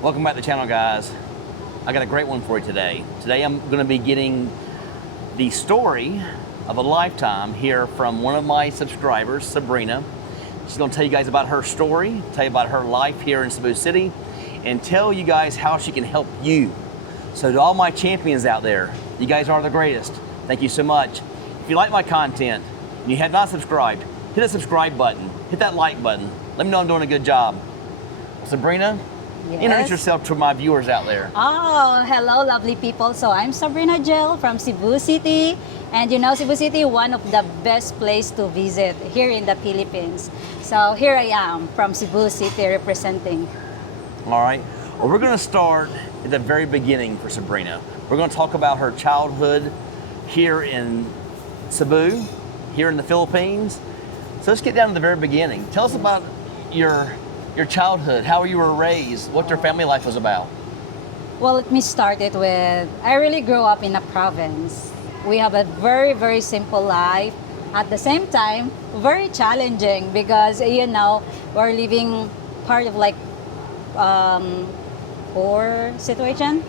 Welcome back to the channel, guys. I got a great one for you today. Today I'm going to be getting the story of a lifetime here from one of my subscribers, Sabrina. She's going to tell you guys about her story, tell you about her life here in Cebu City, and tell you guys how she can help you. So to all my champions out there, you guys are the greatest. Thank you so much. If you like my content and you have not subscribed, hit the subscribe button, hit that like button. Let me know I'm doing a good job. Sabrina, Yes. introduce yourself to my viewers out there. Oh, hello, lovely people. So I'm Sabrina Jill from Cebu City. And you know, Cebu City, one of the best place to visit here in the Philippines. So here I am from Cebu City representing. All right. Well, we're going to start at the very beginning for Sabrina. We're going to talk about her childhood here in Cebu, here in the Philippines. So let's get down to the very beginning. Tell us about your childhood, how you were raised, what your family life was about. Well, let me start it with, I really grew up in a province. We have a very, very simple life. At the same time, very challenging because, you know, we're living part of like poor situation.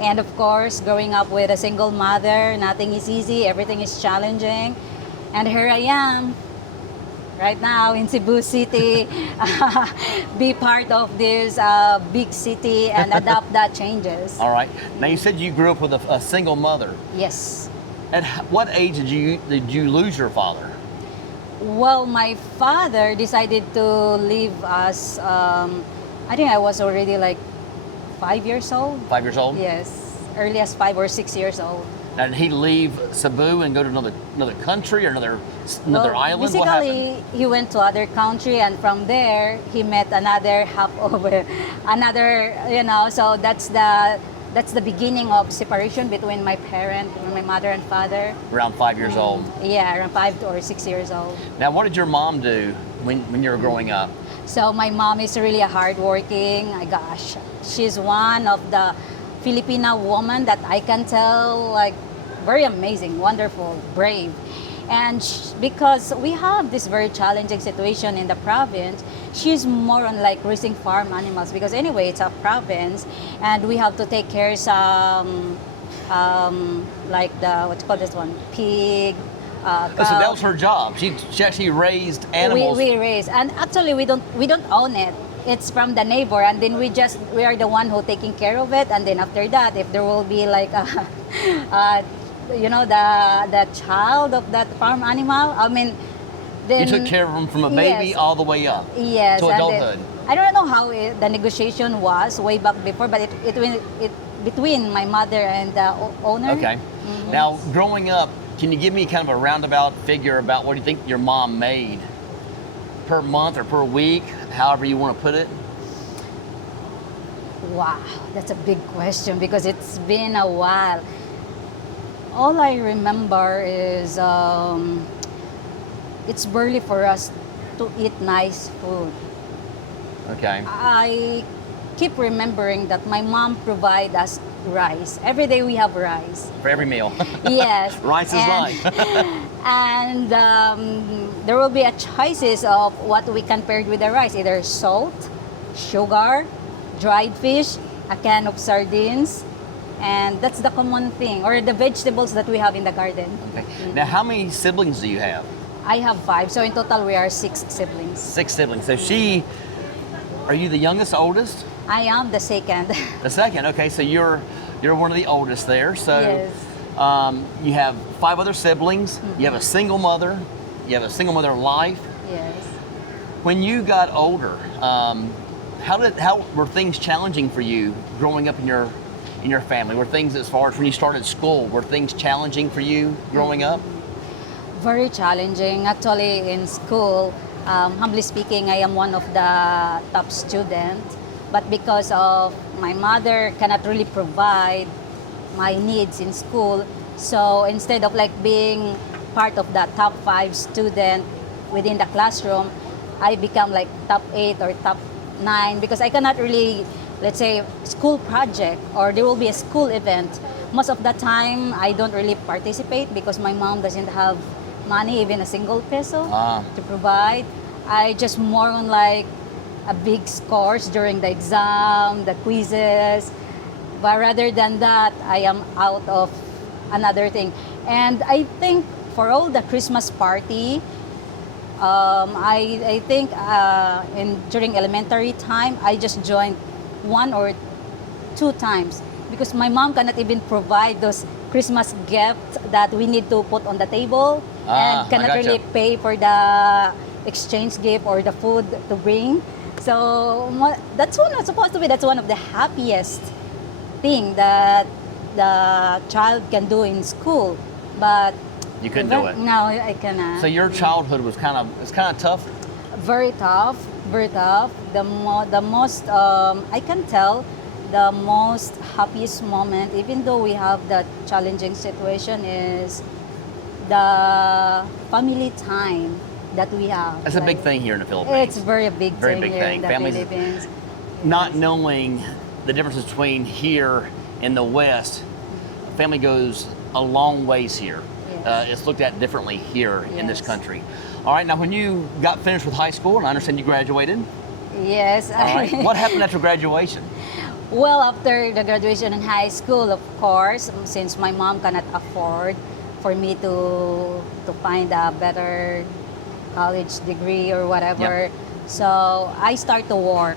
And of course, growing up with a single mother, nothing is easy, everything is challenging. And here I am, right now in Cebu City, be part of this big city and adapt that changes. All right. Now you said you grew up with a single mother. Yes. At what age did you lose your father? Well, my father decided to leave us, I think I was already like 5 years old. 5 years old? Yes, early as 5 or 6 years old. Now, did he leave Cebu and go to another country or another Well, island? What happened? basically, he went to other country, and from there he met another half of another. You know, so that's the beginning of separation between my my mother and father. Around 5 years old. Yeah, around 5 or 6 years old. Now, what did your mom do when you were growing up? So my mom is really a hardworking. My gosh, she's one of the Filipina woman that I can tell like very amazing, wonderful, brave. And because we have this very challenging situation in the province, she's more on like raising farm animals because anyway it's a province and we have to take care some like the what you call this one, pig. So that was her job. She actually raised animals. We raise, and actually we don't own it. It's from the neighbor, and then we are the one who taking care of it. And then after that, if there will be like you know, the child of that farm animal, I mean, then You took care of them from a baby yes, all the way up yes, to and adulthood. then, I don't know how the negotiation was way back before, but it between my mother and the owner. Okay. Now, growing up, can you give me kind of a roundabout figure about what do you think your mom made per month or per week, however you want to put it? Wow, that's a big question because it's been a while. All I remember is it's barely for us to eat nice food. Okay. I keep remembering that my mom provide us rice. Every day we have rice. For every meal. Yes. Rice is life. And there will be a choices of what we can pair with the rice, either salt, sugar, dried fish, a can of sardines, and that's the common thing, or the vegetables that we have in the garden. Okay. Now, how many siblings do you have? I have 5, so in total we are 6 siblings. 6 siblings. So are you the youngest, oldest? I am the second. The second. Okay, so you're one of the oldest there. So Yes. you have 5 other siblings. You have a single mother. You have a single mother life. Yes. When you got older, how were things challenging for you growing up in your family? Were things, as far as when you started school, were things challenging for you growing up? Very challenging. Actually, in school, humbly speaking, I am one of the top students. But because of my mother cannot really provide my needs in school, so instead of like being part of the top 5 student within the classroom, I become like top 8 or top 9 because I cannot really, let's say, school project or there will be a school event. Most of the time, I don't really participate because my mom doesn't have money, even a single peso to provide. I just more on like a big scores during the exam, the quizzes. But rather than that, I am out of another thing. And I think for all the Christmas party, I think during elementary time, I just joined one or two times because my mom cannot even provide those Christmas gifts that we need to put on the table and cannot gotcha. really pay for the exchange gift or the food to bring. So that's one of the happiest thing that the child can do in school, but You couldn't do it. no, I cannot. So your childhood was kind of tough. Very tough, very tough. The most I can tell the most happiest moment, even though we have that challenging situation, is the family time that we have. That's a big thing here in the Philippines. It's very big Very thing big here thing. in the Families- Philippines. Not knowing the difference between here and the West, family goes a long ways here. Yes. It's looked at differently here in this Yes. country. All right, now when you got finished with high school, and I understand you graduated, Yes. all right, what happened after graduation? Well, after the graduation in high school, of course, since my mom cannot afford for me to find a better college degree or whatever, so I start to work.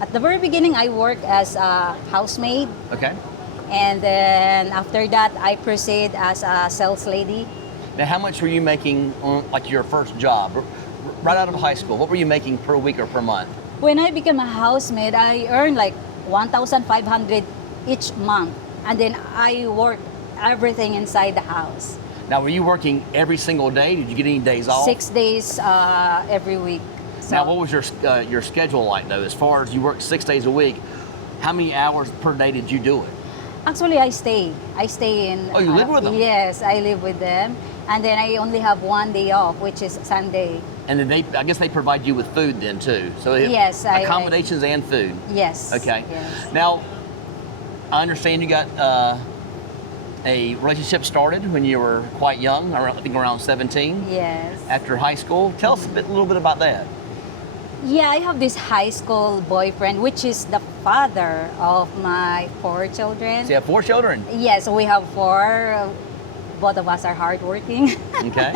At the very beginning, I worked as a housemaid, Okay. and then after that, I proceed as a sales lady. Now, how much were you making on like your first job, right out of high school? What were you making per week or per month? When I became a housemaid, I earned like 1,500 each month, and then I worked everything inside the house. Now, were you working every single day? Did you get any days off? 6 days every week. So, Now, what was your schedule like though? As far as you worked 6 days a week, how many hours per day did you do it? actually, I stay. I stay in. Oh, you live with them? Yes, I live with them, and then I only have one day off, which is Sunday. And then I guess they provide you with food then too. So they have Yes, accommodations and food. Yes. Okay. Yes. Now, I understand you got a relationship started when you were quite young, I think around 17. Yes. After high school. Tell us a little bit about that. Yeah, I have this high school boyfriend, which is the father of my 4 children. So you have 4 children. Yes, we have 4. Both of us are hardworking. Okay.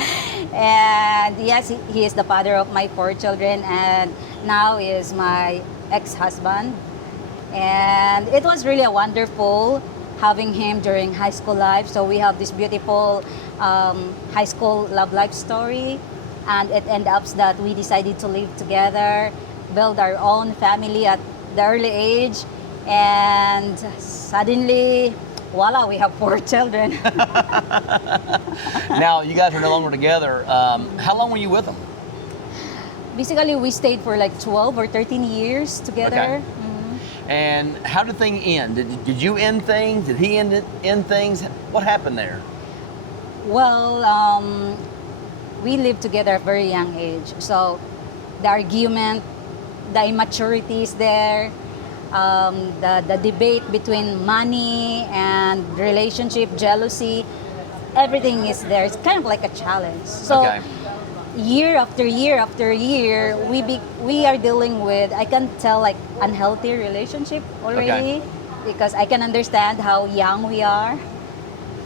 And yes, he is the father of my 4 children, and now is my ex-husband. And it was really a wonderful having him during high school life. So we have this beautiful high school love life story, and it ends up that we decided to live together, build our own family at the early age, and suddenly, voila, we have 4 children. Now you guys are no longer together. How long were you with them? Basically, we stayed for like 12 or 13 years together. Okay. And how did things end? Did you end things? Did he end things? What happened there? Well, we lived together at a very young age. So the argument, the immaturity is there, the debate between money and relationship, jealousy, everything is there. It's kind of like a challenge. So Okay. year after year after year, we are dealing with, I can tell, like unhealthy relationship already, because I can understand how young we are.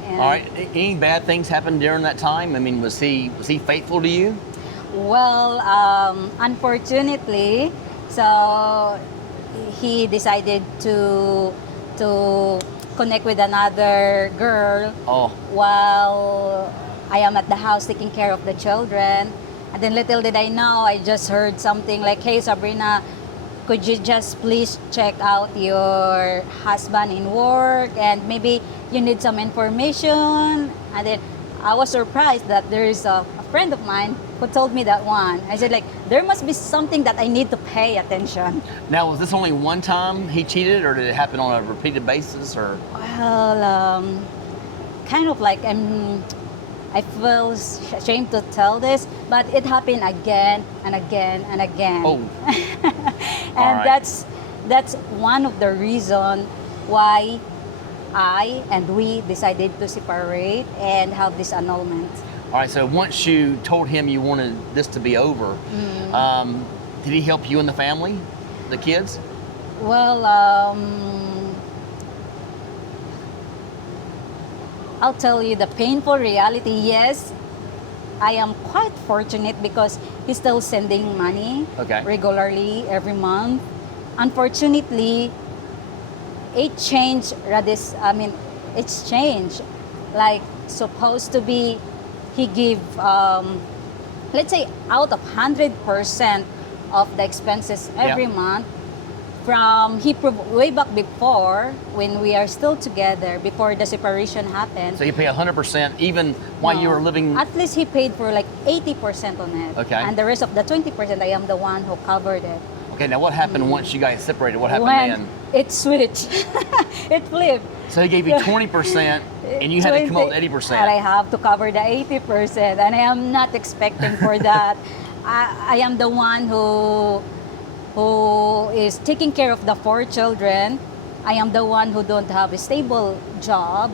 And All right. Any bad things happened during that time? I mean, was he faithful to you? Well, unfortunately, so he decided to connect with another girl Oh, while I am at the house taking care of the children. And then little did I know, I just heard something like, "Hey Sabrina, could you just please check out your husband in work, and maybe you need some information?" And then I was surprised that there is a friend of mine who told me that one. I said, like, there must be something that I need to pay attention. now was this only one time he cheated, or did it happen on a repeated basis? Or Well, kind of like I feel ashamed to tell this, but it happened again and again and again. oh, And Alright. that's one of the reason why I and we decided to separate and have this annulment. all right. So once you told him you wanted this to be over, Did he help you and the family, the kids? Well, I'll tell you the painful reality. Yes, I am quite fortunate because he's still sending money Okay. regularly every month. Unfortunately, it changed. It's changed. Like supposed to be, he give let's say out of 100% of the expenses every Yeah. month. Way back before when we are still together before the separation happened. So you pay 100% even while you No. were living. At least he paid for like 80% on it. Okay. And the rest of the 20%, I am the one who covered it. Okay, now what happened once you guys separated? What happened When then? it switched, it flipped. So he gave you 20% and you had to come up with 80%. And I have to cover the 80%, and I am not expecting for that. I am the one who is taking care of the 4 children. I am the one who don't have a stable job,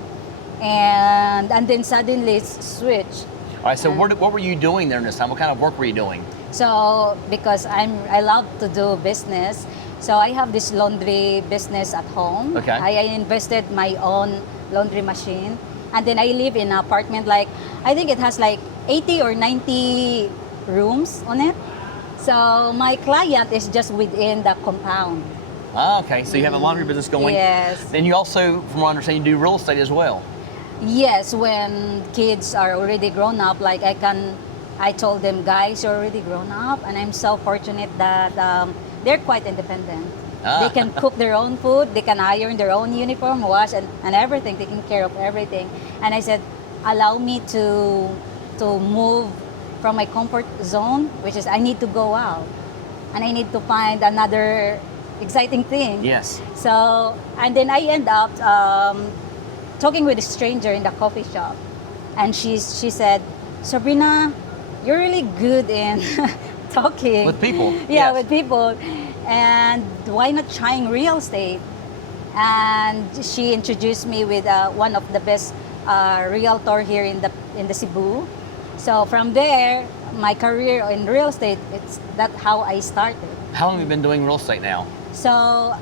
and then suddenly it's switched. All right, so what were you doing there this time? What kind of work were you doing? So because I love to do business, so I have this laundry business at home. Okay. I invested my own laundry machine, and then I live in an apartment like I think it has like 80 or 90 rooms on it. So my client is just within the compound. Ah, okay, so you have a laundry business going. Yes. And you also, from what I understand, you do real estate as well. Yes, when kids are already grown up, like I told them, guys, you're already grown up, and I'm so fortunate that they're quite independent. Ah. They can cook their own food, they can iron their own uniform, wash, and everything, taking care of everything. And I said, allow me to move from my comfort zone, which is I need to go out, and I need to find another exciting thing. Yes. So, and then I end up talking with a stranger in the coffee shop, and she said, Sabrina, you're really good in talking With people. Yeah, Yes. with people, and why not trying real estate? And she introduced me with one of the best realtor here in the Cebu. So from there, my career in real estate, that's how I started. How long have you been doing real estate now? So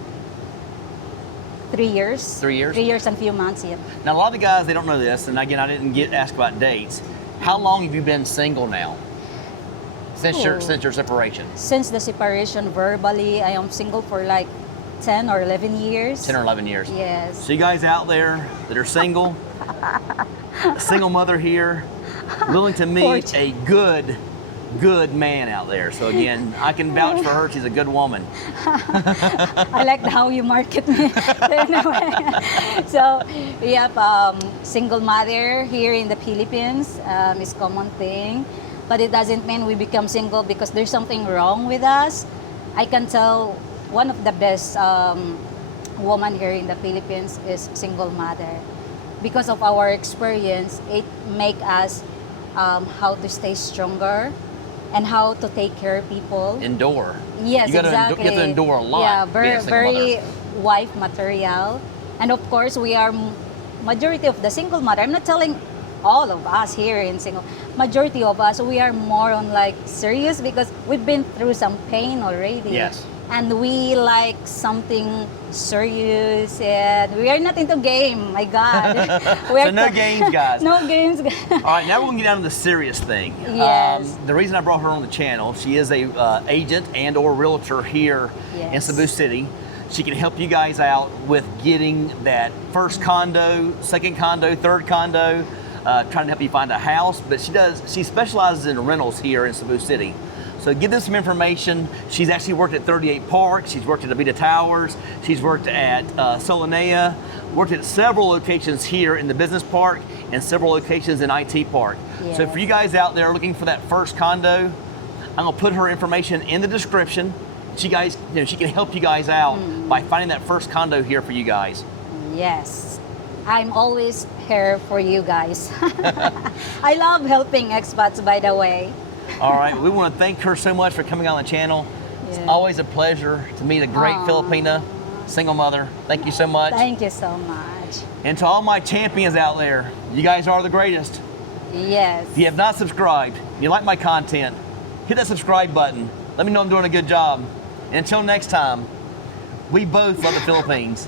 3 years. 3 years? 3 years and few months, yeah. Now, a lot of the guys, they don't know this, and again, I didn't ask about dates. How long have you been single now? Since your separation? Since the separation, verbally, I am single for like 10 or 11 years. 10 or 11 years. Yes. So you guys out there that are single, a single mother here, willing to meet a good man out there. So again, I can vouch for her. She's a good woman. I like how you market me. So, yep, single mother here in the Philippines is common thing. But it doesn't mean we become single because there's something wrong with us. I can tell one of the best woman here in the Philippines is single mother. Because of our experience, it make us how to stay stronger and how to take care of people. Endure. Yes, you gotta exactly. You have to endure a lot. Yeah, being a single very mother. wife material. And of course, we are majority of the single mother. I'm not telling all of us here in single. Majority of us, we are more on like serious because we've been through some pain already. Yes. And we like something serious, and we are not into game. My God. So no games, guys. No games. All right, now we're gonna get down to the serious thing. Yes. The reason I brought her on the channel, she is a agent and or realtor here in Yes. Cebu City. She can help you guys out with getting that first condo, second condo, third condo, trying to help you find a house. But she specializes in rentals here in Cebu City. So give them some information. She's actually worked at 38 Park. She's worked at Avita Towers. She's worked at Solanea. Worked at several locations here in the business park and several locations in IT Park. Yes. So for you guys out there looking for that first condo, I'm gonna put her information in the description. She can help you guys out by finding that first condo here for you guys. Yes. I'm always here for you guys. I love helping expats, by the way. All right, we want to thank her so much for coming on the channel. It's Yeah. always a pleasure to meet a great Aw. Filipina single mother. Thank you so much. Thank you so much. And to all my champions out there, you guys are the greatest. Yes. If you have not subscribed, you like my content, hit that subscribe button Let me know I'm doing a good job. And until next time, we both love the Philippines.